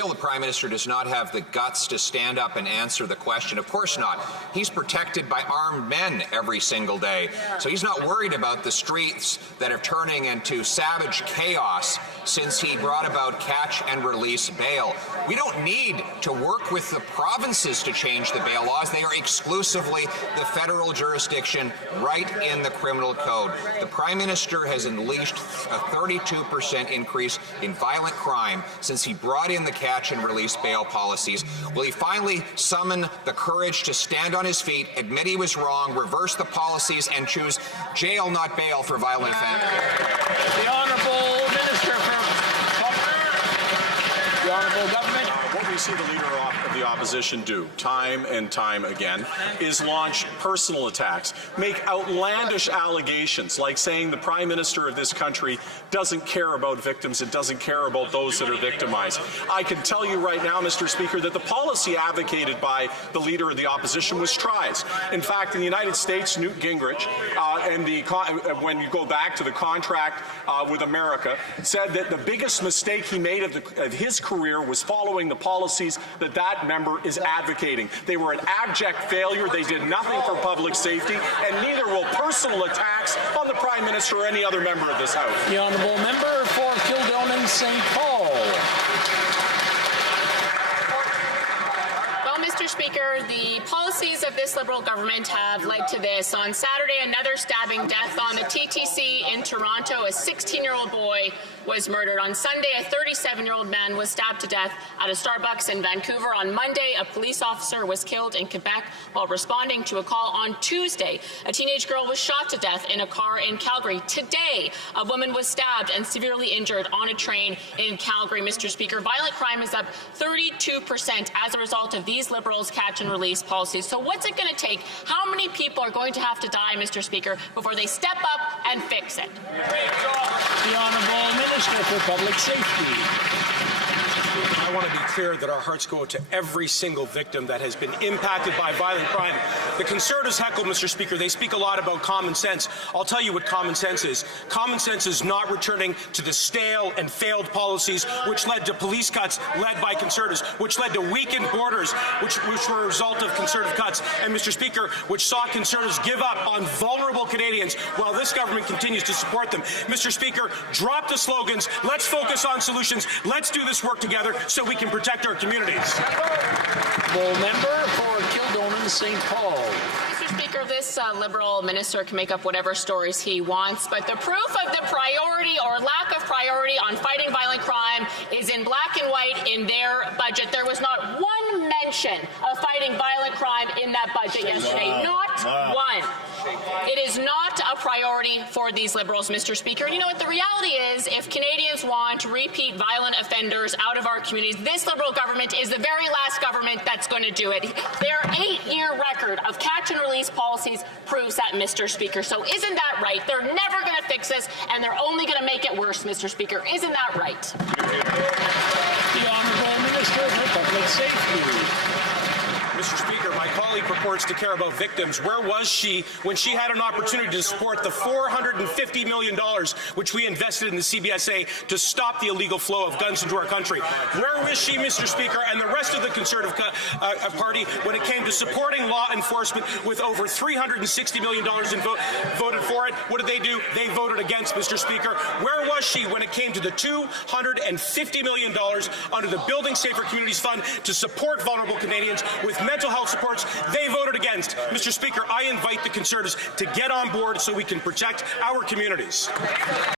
The Prime Minister does not have the guts to stand up and answer the question. Of course not. He's protected by armed men every single day. So he's not worried about the streets that are turning into savage chaos since he brought about catch and release bail. We don't need to work with the provinces to change the bail laws. They are exclusively the federal jurisdiction right in the criminal code. The Prime Minister has unleashed a 32% increase in violent crime since he brought in the catch and release bail policies. Will he finally summon the courage to stand on his feet, admit he was wrong, reverse the policies, and choose jail, not bail, for violent offenders? The Honourable Minister for the Honourable Government. What we see the Leader of the Opposition do time and time again is launch personal attacks, make outlandish allegations like saying the Prime Minister of this country doesn't care about victims and doesn't care about those that are victimized. I can tell you right now, Mr. Speaker, that the policy advocated by the Leader of the Opposition was tries. In fact, in the United States, Newt Gingrich, when you go back to the contract with America, said that the biggest mistake he made of his career was following the policies that member is advocating. They were an abject failure. They did nothing for public safety, and neither will personal attacks on the Prime Minister or any other member of this House. The Honourable Member for Kildonan St. Paul. Mr. Speaker, the policies of this Liberal government have led to this. On Saturday, another stabbing death on the TTC in Toronto. A 16-year-old boy was murdered. On Sunday, a 37-year-old man was stabbed to death at a Starbucks in Vancouver. On Monday, a police officer was killed in Quebec while responding to a call. On Tuesday, a teenage girl was shot to death in a car in Calgary. Today, a woman was stabbed and severely injured on a train in Calgary. Mr. Speaker, violent crime is up 32% as a result of these Liberals' catch and release policies. So what's it going to take? How many people are going to have to die, Mr. Speaker, before they step up and fix it? The Honourable Minister for Public Safety. I want to be clear that our hearts go to every single victim that has been impacted by violent crime. The Conservatives heckle, Mr. Speaker. They speak a lot about common sense. I'll tell you what common sense is. Common sense is not returning to the stale and failed policies which led to police cuts led by Conservatives, which led to weakened borders, which were a result of Conservative cuts, and, Mr. Speaker, which saw Conservatives give up on vulnerable Canadians while this government continues to support them. Mr. Speaker, drop the slogans. Let's focus on solutions. Let's do this work together so we can protect our communities. Full member for Kildonan St. Paul. Mr. Speaker, this Liberal minister can make up whatever stories he wants, but the proof of the priority or lack of priority on fighting violent crime is in black and white in their budget. There was not one mention of fighting violent crime in that budget yesterday. Not one. It is not a priority for these Liberals, Mr. Speaker. And you know what? The reality is, if Canadians want repeat violent offenders out of our communities, this Liberal government is the very last government that's going to do it. Their 8-year record of catch and release policies proves that, Mr. Speaker. So isn't that right? They're never going to fix this, and they're only going to make it worse, Mr. Speaker. Isn't that right? The Honourable Minister for Public Safety. Mr. Speaker, my colleague purports to care about victims. Where was she when she had an opportunity to support the $450 million which we invested in the CBSA to stop the illegal flow of guns into our country? Where was she, Mr. Speaker, and the rest of the Conservative Party when it came to supporting law enforcement with over $360 million voted for it? What did they do? They voted against, Mr. Speaker. Where was she when it came to the $250 million under the Building Safer Communities Fund to support vulnerable Canadians with mental health supports? They voted against. Mr. Speaker, I invite the Conservatives to get on board so we can protect our communities.